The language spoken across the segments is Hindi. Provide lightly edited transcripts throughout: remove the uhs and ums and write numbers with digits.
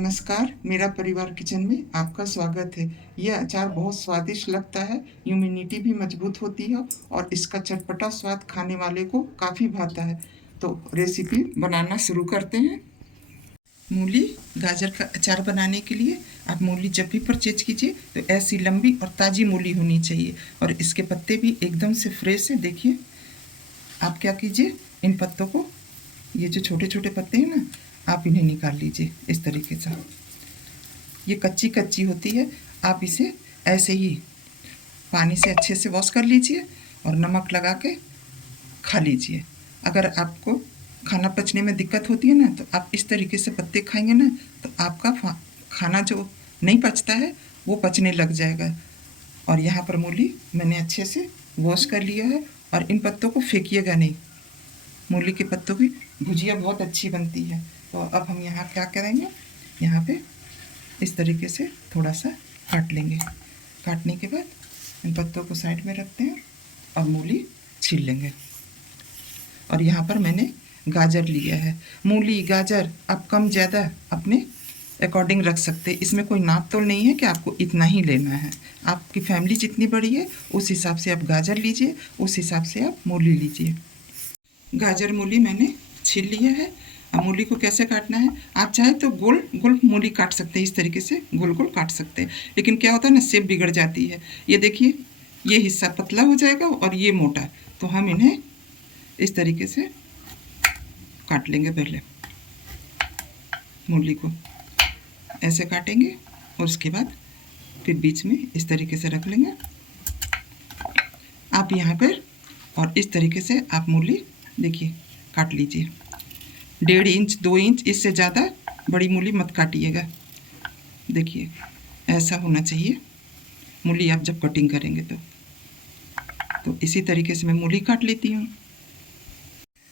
नमस्कार, मेरा परिवार किचन में आपका स्वागत है। यह अचार बहुत स्वादिष्ट लगता है, इम्यूनिटी भी मजबूत होती है और इसका चटपटा स्वाद खाने वाले को काफ़ी भाता है। तो रेसिपी बनाना शुरू करते हैं। मूली गाजर का अचार बनाने के लिए आप मूली जब भी परचेज कीजिए तो ऐसी लंबी और ताज़ी मूली होनी चाहिए और इसके पत्ते भी एकदम से फ्रेश है। देखिए, आप क्या कीजिए, इन पत्तों को, ये जो छोटे छोटे पत्ते हैं ना, आप इन्हें निकाल लीजिए इस तरीके से। ये कच्ची कच्ची होती है, आप इसे ऐसे ही पानी से अच्छे से वॉश कर लीजिए और नमक लगा के खा लीजिए। अगर आपको खाना पचने में दिक्कत होती है ना, तो आप इस तरीके से पत्ते खाएंगे ना, तो आपका खाना जो नहीं पचता है वो पचने लग जाएगा। और यहाँ पर मूली मैंने अच्छे से वॉश कर लिया है और इन पत्तों को फेंकिएगा नहीं। मूली के पत्तों की भुजिया बहुत अच्छी बनती है। तो अब हम यहाँ क्या करेंगे, यहाँ पे इस तरीके से थोड़ा सा काट लेंगे। काटने के बाद इन पत्तों को साइड में रखते हैं और मूली छील लेंगे। और यहाँ पर मैंने गाजर लिया है। मूली गाजर आप कम ज़्यादा अपने अकॉर्डिंग रख सकते हैं, इसमें कोई नाप तोल नहीं है कि आपको इतना ही लेना है। आपकी फैमिली जितनी बड़ी है उस हिसाब से आप गाजर लीजिए, उस हिसाब से आप मूली लीजिए। गाजर मूली मैंने छील लिया है। अब मूली को कैसे काटना है, आप चाहे तो गोल गोल मूली काट सकते हैं, इस तरीके से गोल गोल काट सकते हैं, लेकिन क्या होता है ना, शेप बिगड़ जाती है। ये देखिए, ये हिस्सा पतला हो जाएगा और ये मोटा, तो हम इन्हें इस तरीके से काट लेंगे। पहले मूली को ऐसे काटेंगे और उसके बाद फिर बीच में इस तरीके से रख लेंगे आप यहाँ पर। और इस तरीके से आप मूली देखिए काट लीजिए। 1.5 इंच 2 इंच, इससे ज़्यादा बड़ी मूली मत काटिएगा। देखिए ऐसा होना चाहिए मूली आप जब कटिंग करेंगे तो इसी तरीके से मैं मूली काट लेती हूँ।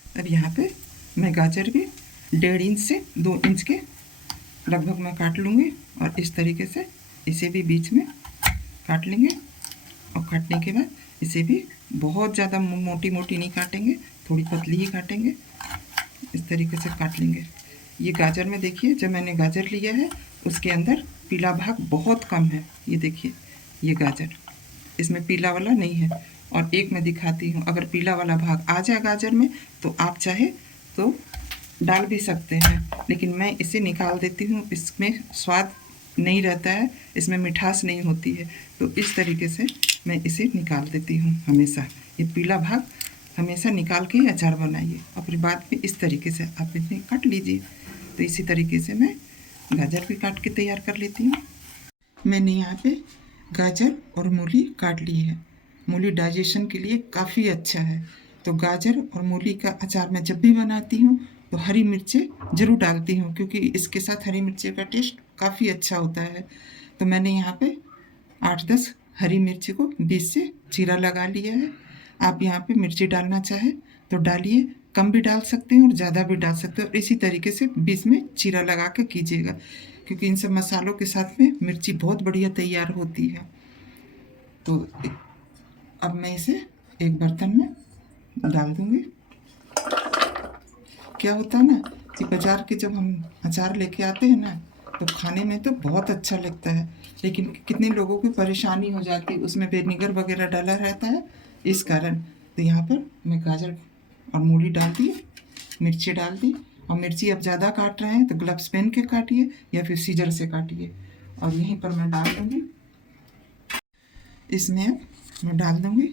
अब यहाँ पे मैं गाजर भी 1.5 इंच से 2 इंच के लगभग मैं काट लूँगी और इस तरीके से इसे भी बीच में काट लेंगे। और काटने के बाद इसे भी बहुत ज़्यादा मोटी मोटी नहीं काटेंगे, थोड़ी पतली ही काटेंगे, इस तरीके से काट लेंगे। ये गाजर में देखिए, जब मैंने गाजर लिया है उसके अंदर पीला भाग बहुत कम है। ये देखिए, ये गाजर, इसमें पीला वाला नहीं है। और एक मैं दिखाती हूँ, अगर पीला वाला भाग आ जाए गाजर में तो आप चाहे तो डाल भी सकते हैं, लेकिन मैं इसे निकाल देती हूँ। इसमें स्वाद नहीं रहता है, इसमें मिठास नहीं होती है, तो इस तरीके से मैं इसे निकाल देती हूँ। हमेशा ये पीला भाग हमेशा निकाल के ही अचार बनाइए और फिर बाद में इस तरीके से आप इन्हें काट लीजिए। तो इसी तरीके से मैं गाजर भी काट के तैयार कर लेती हूँ। मैंने यहाँ पे गाजर और मूली काट ली है। मूली डाइजेशन के लिए काफ़ी अच्छा है, तो गाजर और मूली का अचार मैं जब भी बनाती हूँ तो हरी मिर्चें ज़रूर डालती हूँ, क्योंकि इसके साथ हरी मिर्ची का टेस्ट काफ़ी अच्छा होता है। तो मैंने यहाँ पे 8-10 हरी मिर्ची को बीच से चीरा लगा लिया है। आप यहाँ पे मिर्ची डालना चाहे तो डालिए, कम भी डाल सकते हैं और ज़्यादा भी डाल सकते हैं। और इसी तरीके से बीच में चीरा लगा के कीजिएगा, क्योंकि इन सब मसालों के साथ में मिर्ची बहुत बढ़िया तैयार होती है। तो अब मैं इसे एक बर्तन में डाल दूँगी। क्या होता है ना कि बाज़ार के जब हम अचार लेके आते हैं ना, तो खाने में तो बहुत अच्छा लगता है, लेकिन कितने लोगों की परेशानी हो जाती है, उसमें विनेगर वगैरह डाला रहता है, इस कारण। तो यहाँ पर मैं गाजर और मूली डाल दी, मिर्ची डाल दी। और मिर्ची अब ज़्यादा काट रहे हैं तो ग्लव्स पहन के काटिए या फिर सीजर से काटिए। और यहीं पर मैं डाल दूँगी, इसमें अब मैं डाल दूँगी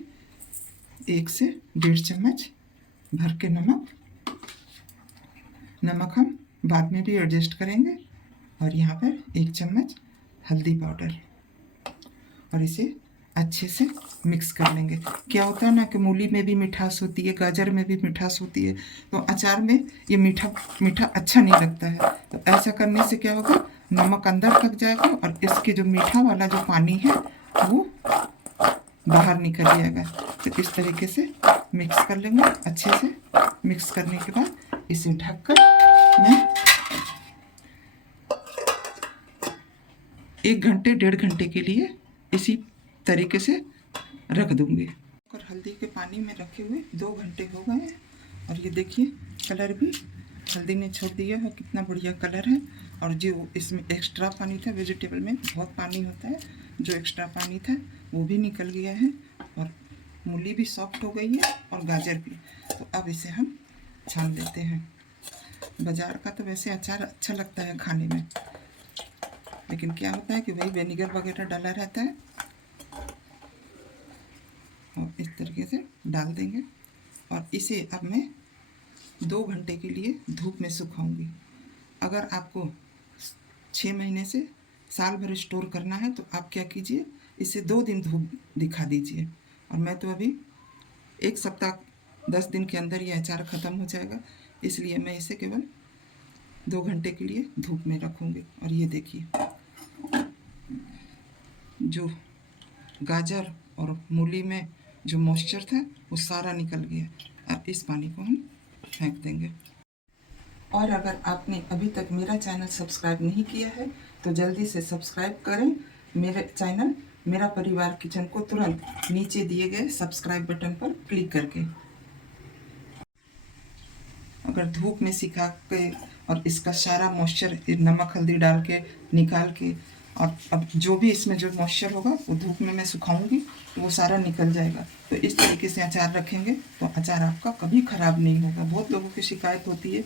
1 से 1.5 चम्मच भर के नमक। नमक हम बाद में भी एडजस्ट करेंगे। और यहाँ पर 1 चम्मच हल्दी पाउडर, और इसे अच्छे से मिक्स कर लेंगे। क्या होता है ना कि मूली में भी मिठास होती है, गाजर में भी मिठास होती है, तो अचार में ये मीठा मीठा अच्छा नहीं लगता है। तो ऐसा करने से क्या होगा, नमक अंदर तक जाएगा और इसके जो मीठा वाला जो पानी है वो बाहर निकल जाएगा। तो इस तरीके से मिक्स कर लेंगे अच्छे से। मिक्स करने के बाद इसे ढककर मैं 1 घंटे 1.5 घंटे के लिए इसी तरीके से रख दूँगी। और हल्दी के पानी में रखे हुए 2 घंटे हो गए हैं और ये देखिए कलर भी हल्दी ने छोड़ दिया है, कितना बढ़िया कलर है। और जो इसमें एक्स्ट्रा पानी था, वेजिटेबल में बहुत पानी होता है, जो एक्स्ट्रा पानी था वो भी निकल गया है और मूली भी सॉफ्ट हो गई है और गाजर भी। तो अब इसे हम छान लेते हैं। बाज़ार का तो वैसे अचार अच्छा लगता है खाने में, लेकिन क्या होता है कि वही विनेगर वगैरह डाला रहता है। और इस तरीके से डाल देंगे और इसे अब मैं 2 घंटे के लिए धूप में सुखाऊंगी। अगर आपको 6 महीने से साल भर स्टोर करना है तो आप क्या कीजिए, इसे 2 दिन धूप दिखा दीजिए। और मैं तो अभी 1 सप्ताह 10 दिन के अंदर ये अचार ख़त्म हो जाएगा, इसलिए मैं इसे केवल 2 घंटे के लिए धूप में रखूँगी। और ये देखिए, जो गाजर और मूली में जो मॉइस्चर था वो सारा निकल गया। अब इस पानी को हम फेंक देंगे। और अगर आपने अभी तक मेरा चैनल सब्सक्राइब नहीं किया है तो जल्दी से सब्सक्राइब करें मेरे चैनल मेरा परिवार किचन को, तुरंत नीचे दिए गए सब्सक्राइब बटन पर क्लिक करके। अगर धूप में सिखा के और इसका सारा मॉइस्चर नमक हल्दी डाल के निकाल के, और अब जो भी इसमें जो मॉइस्चर होगा वो धूप में मैं सुखाऊंगी, वो सारा निकल जाएगा। तो इस तरीके से अचार रखेंगे तो अचार आपका कभी ख़राब नहीं होगा। बहुत लोगों की शिकायत होती है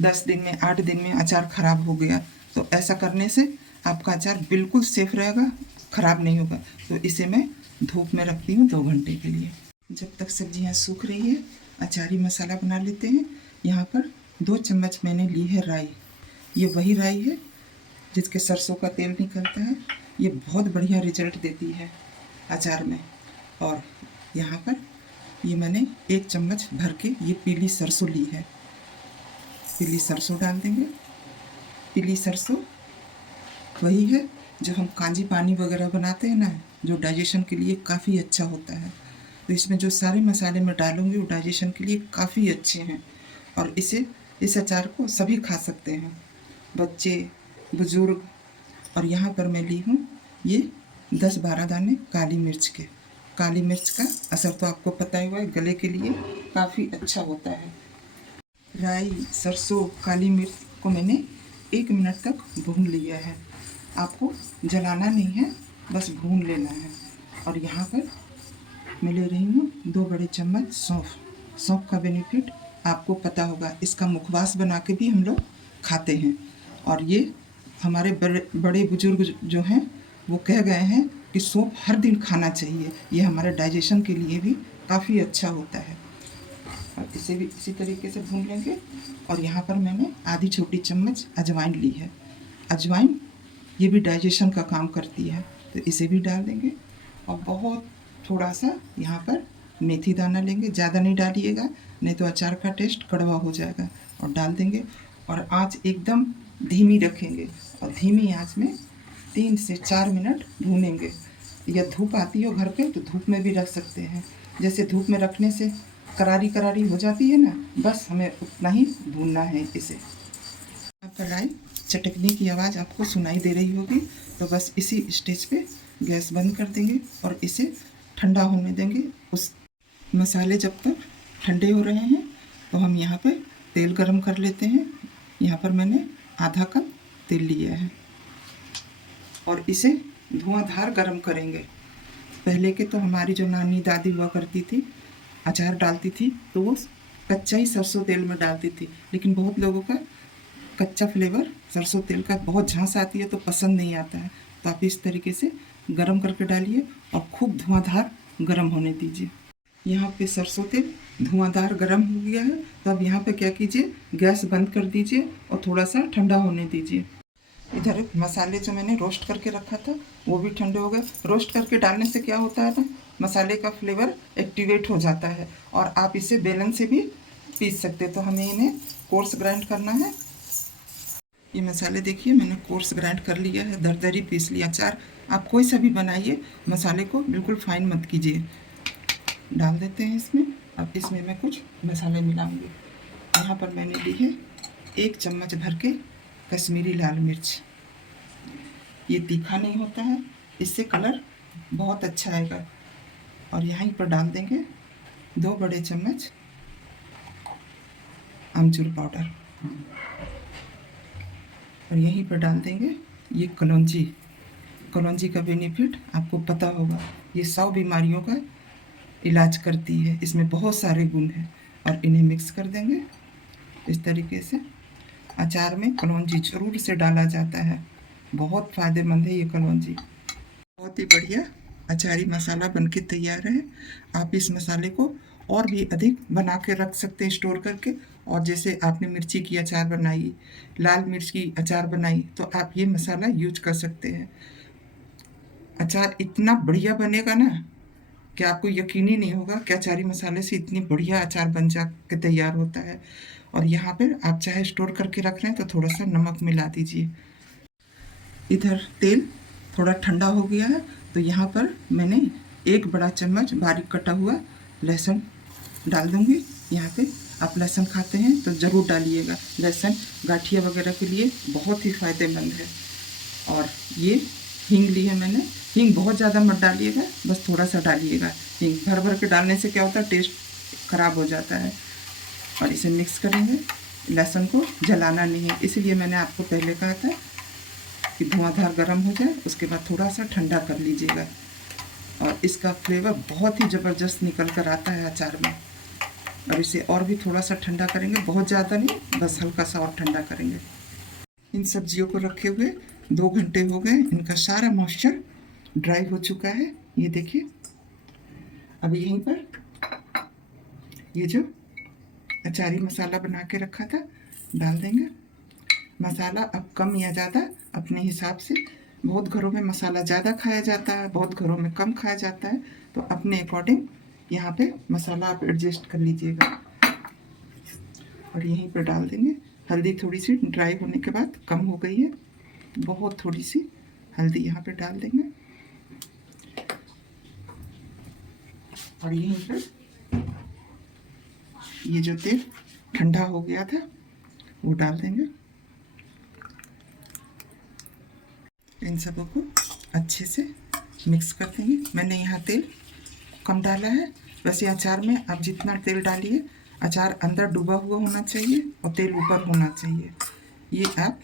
10 दिन में 8 दिन में अचार ख़राब हो गया, तो ऐसा करने से आपका अचार बिल्कुल सेफ रहेगा, ख़राब नहीं होगा। तो इसे मैं धूप में रखती हूँ 2 घंटे के लिए। जब तक सब्जियाँ सूख रही है, अचारी मसाला बना लेते हैं। यहाँ पर 2 चम्मच मैंने ली है राई। ये वही राई है जिसके सरसों का तेल निकलता है, ये बहुत बढ़िया रिजल्ट देती है अचार में। और यहाँ पर ये मैंने 1 चम्मच भर के ये पीली सरसों ली है, पीली सरसों डाल देंगे। पीली सरसों वही है जो हम कांजी पानी वगैरह बनाते हैं ना, जो डाइजेशन के लिए काफ़ी अच्छा होता है। तो इसमें जो सारे मसाले मैं डालूँगी वो डाइजेशन के लिए काफ़ी अच्छे हैं। और इस अचार को सभी खा सकते हैं, बच्चे, बुज़ुर्ग। और यहाँ पर मैं ली हूँ ये 10-12 दाने काली मिर्च के। काली मिर्च का असर तो आपको पता ही हुआ है, गले के लिए काफ़ी अच्छा होता है। राई, सरसों, काली मिर्च को मैंने 1 मिनट तक भून लिया है। आपको जलाना नहीं है, बस भून लेना है। और यहाँ पर मैं ले रही हूँ 2 बड़े चम्मच सौंफ। सौंफ का बेनिफिट आपको पता होगा, इसका मुखवास बना के भी हम लोग खाते हैं। और ये हमारे बड़े बुजुर्ग जो हैं वो कह गए हैं कि सौंफ हर दिन खाना चाहिए, ये हमारे डाइजेशन के लिए भी काफ़ी अच्छा होता है। और इसे भी इसी तरीके से भून लेंगे। और यहाँ पर मैंने आधी छोटी चम्मच अजवाइन ली है। अजवाइन ये भी डाइजेशन का काम करती है, तो इसे भी डाल देंगे। और बहुत थोड़ा सा यहाँ पर मेथी दाना लेंगे, ज़्यादा नहीं डालिएगा, नहीं तो अचार का टेस्ट कड़वा हो जाएगा। और डाल देंगे और आँच एकदम धीमी रखेंगे और धीमी आँच में 3 से 4 मिनट भूनेंगे। या धूप आती हो घर पे तो धूप में भी रख सकते हैं। जैसे धूप में रखने से करारी करारी हो जाती है ना, बस हमें उतना ही भूनना है इसे। अब कढ़ाई चटकने की आवाज़ आपको सुनाई दे रही होगी, तो बस इसी स्टेज पे गैस बंद कर देंगे और इसे ठंडा होने देंगे। उस मसाले जब तक ठंडे हो रहे हैं तो हम यहाँ पे तेल गरम कर लेते हैं। यहाँ पर मैंने आधा कप तेल लिया है और इसे धुआंधार गरम करेंगे। पहले के तो हमारी जो नानी दादी हुआ करती थी, अचार डालती थी तो वो कच्चा ही सरसों तेल में डालती थी, लेकिन बहुत लोगों का कच्चा फ्लेवर सरसों तेल का बहुत झांस आती है तो पसंद नहीं आता है। तो आप इस तरीके से गरम करके डालिए और खूब धुआंधार गरम होने दीजिए। यहाँ पे सरसों तेल धुआंधार गरम हो गया है, तो अब यहाँ पे क्या कीजिए, गैस बंद कर दीजिए और थोड़ा सा ठंडा होने दीजिए। इधर मसाले जो मैंने रोस्ट करके रखा था वो भी ठंडे हो गए। रोस्ट करके डालने से क्या होता है ना, मसाले का फ्लेवर एक्टिवेट हो जाता है और आप इसे बेलन से भी पीस सकते हैं। तो हमें इन्हें कोर्स ग्राइंड करना है। ये मसाले देखिए मैंने कोर्स ग्राइंड कर लिया है, दरदरी पीस लिया। अचार आप कोई सा भी बनाइए, मसाले को बिल्कुल फाइन मत कीजिए। डाल देते हैं इसमें। अब इसमें मैं कुछ मसाले मिलाऊंगी। यहाँ पर मैंने ली है 1 चम्मच भर के कश्मीरी लाल मिर्च। ये तीखा नहीं होता है, इससे कलर बहुत अच्छा आएगा। और यहीं पर डाल देंगे 2 बड़े चम्मच आमचूर पाउडर। और यहीं पर डाल देंगे ये कलौंजी। कलौंजी का बेनिफिट आपको पता होगा, ये 100 बीमारियों का इलाज करती है, इसमें बहुत सारे गुण हैं। और इन्हें मिक्स कर देंगे इस तरीके से। अचार में कलौंजी ज़रूर से डाला जाता है, बहुत फ़ायदेमंद है ये कलौंजी। बहुत ही बढ़िया अचारी मसाला बनके तैयार है। आप इस मसाले को और भी अधिक बना के रख सकते हैं स्टोर करके। और जैसे आपने मिर्ची की अचार बनाई, लाल मिर्च की अचार बनाई, तो आप ये मसाला यूज कर सकते हैं। अचार इतना बढ़िया बनेगा ना कि आपको यकीन ही नहीं होगा कि अचारी मसाले से इतनी बढ़िया अचार बन जा के तैयार होता है। और यहाँ पर आप चाहे स्टोर करके रख रहे हैं तो थोड़ा सा नमक मिला दीजिए। इधर तेल थोड़ा ठंडा हो गया है, तो यहाँ पर मैंने 1 बड़ा चम्मच बारीक कटा हुआ लहसुन डाल दूँगी। यहाँ पे आप लहसुन खाते हैं तो ज़रूर डालिएगा। लहसुन गाठिया वगैरह के लिए बहुत ही फ़ायदेमंद है। और ये हींग ली है मैंने। हींग बहुत ज़्यादा मत डालिएगा, बस थोड़ा सा डालिएगा। हींग भर भर के डालने से क्या होता है, टेस्ट ख़राब हो जाता है। और इसे मिक्स करेंगे। लहसुन को जलाना नहीं है, इसलिए मैंने आपको पहले कहा था कि धुआंधार गर्म हो जाए, उसके बाद थोड़ा सा ठंडा कर लीजिएगा। और इसका फ्लेवर बहुत ही ज़बरदस्त निकल कर आता है अचार में। और इसे और भी थोड़ा सा ठंडा करेंगे, बहुत ज़्यादा नहीं, बस हल्का सा और ठंडा करेंगे। इन सब्जियों को रखे हुए 2 घंटे हो गए, इनका सारा मॉइस्चर ड्राई हो चुका है, ये देखिए। अब यहीं पर ये जो अचारी मसाला बना के रखा था डाल देंगे। मसाला अब कम या ज़्यादा अपने हिसाब से, बहुत घरों में मसाला ज़्यादा खाया जाता है, बहुत घरों में कम खाया जाता है, तो अपने अकॉर्डिंग यहाँ पे मसाला आप एडजस्ट कर लीजिएगा। और यहीं पर डाल देंगे हल्दी। थोड़ी सी ड्राई होने के बाद कम हो गई है, बहुत थोड़ी सी हल्दी यहाँ पे डाल देंगे। और यहीं पर ये जो तेल ठंडा हो गया था वो डाल देंगे। इन सबों को अच्छे से मिक्स कर देंगे। मैंने यहाँ तेल कम डाला है, वैसे अचार में आप जितना तेल डालिए, अचार अंदर डूबा हुआ होना चाहिए और तेल ऊपर होना चाहिए। ये आप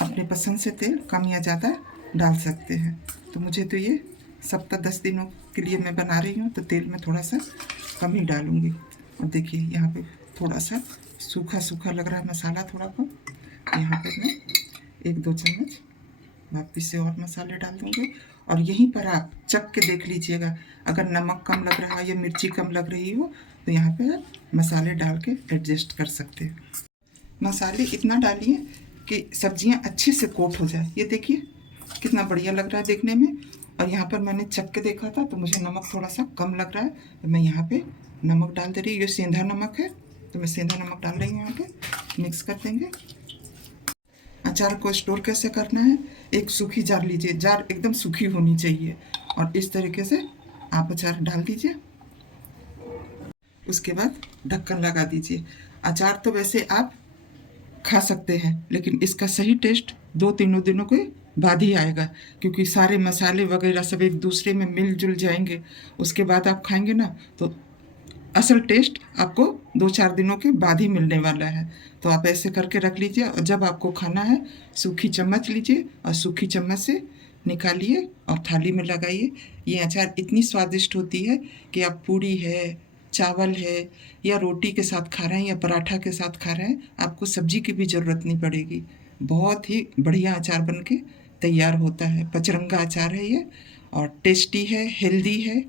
अपने पसंद से तेल कम या ज़्यादा डाल सकते हैं। तो मुझे तो ये सप्ताह 10 दिनों के लिए मैं बना रही हूँ, तो तेल में थोड़ा सा कम ही डालूँगी। और देखिए यहाँ पे थोड़ा सा सूखा सूखा लग रहा है मसाला, थोड़ा कम। यहाँ पर मैं 1-2 चम्मच वापस से और मसाले डाल दूँगी। और यहीं पर आप चख के देख लीजिएगा, अगर नमक कम लग रहा है या मिर्ची कम लग रही हो तो यहाँ पे आप मसाले डाल के एडजस्ट कर सकते हैं। मसाले इतना डालिए कि सब्जियाँ अच्छे से कोट हो जाए। ये देखिए कितना बढ़िया लग रहा है देखने में। और यहाँ पर मैंने चख के देखा था तो मुझे नमक थोड़ा सा कम लग रहा है, तो मैं यहाँ पे नमक डाल दे रही हूँ। ये सेंधा नमक है, तो मैं सेंधा नमक डाल रही हूँ यहाँ पे। मिक्स कर देंगे। अचार को स्टोर कैसे करना है, एक सूखी जार लीजिए, जार एकदम सूखी होनी चाहिए, और इस तरीके से आप अचार डाल दीजिए। उसके बाद ढक्कन लगा दीजिए। अचार तो वैसे आप खा सकते हैं, लेकिन इसका सही टेस्ट 2-3 दिनों के बाद ही आएगा, क्योंकि सारे मसाले वगैरह सब एक दूसरे में मिलजुल जाएंगे। उसके बाद आप खाएंगे ना तो असल टेस्ट आपको 2-4 दिनों के बाद ही मिलने वाला है। तो आप ऐसे करके रख लीजिए, और जब आपको खाना है सूखी चम्मच लीजिए और सूखी चम्मच से निकालिए और थाली में लगाइए। ये अचार इतनी स्वादिष्ट होती है कि आप पूड़ी है, चावल है, या रोटी के साथ खा रहे हैं या पराठा के साथ खा रहे हैं, आपको सब्जी की भी ज़रूरत नहीं पड़ेगी। बहुत ही बढ़िया अचार बन के तैयार होता है। पचरंगा अचार है ये, और टेस्टी है, हेल्दी है।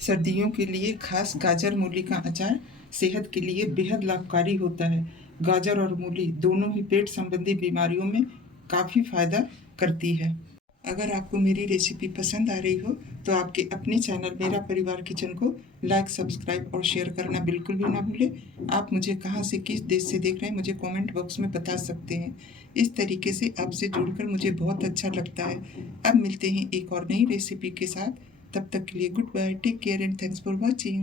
सर्दियों के लिए खास गाजर मूली का अचार सेहत के लिए बेहद लाभकारी होता है। गाजर और मूली दोनों ही पेट संबंधी बीमारियों में काफ़ी फ़ायदा करती है। अगर आपको मेरी रेसिपी पसंद आ रही हो तो आपके अपने चैनल मेरा परिवार किचन को लाइक, सब्सक्राइब और शेयर करना बिल्कुल भी ना भूलें। आप मुझे कहाँ से, किस देश से देख रहे हैं, मुझे कमेंट बॉक्स में बता सकते हैं। इस तरीके से आपसे जुड़कर मुझे बहुत अच्छा लगता है। अब मिलते हैं एक और नई रेसिपी के साथ। तब तक के लिए good bye, take care and thanks for watching.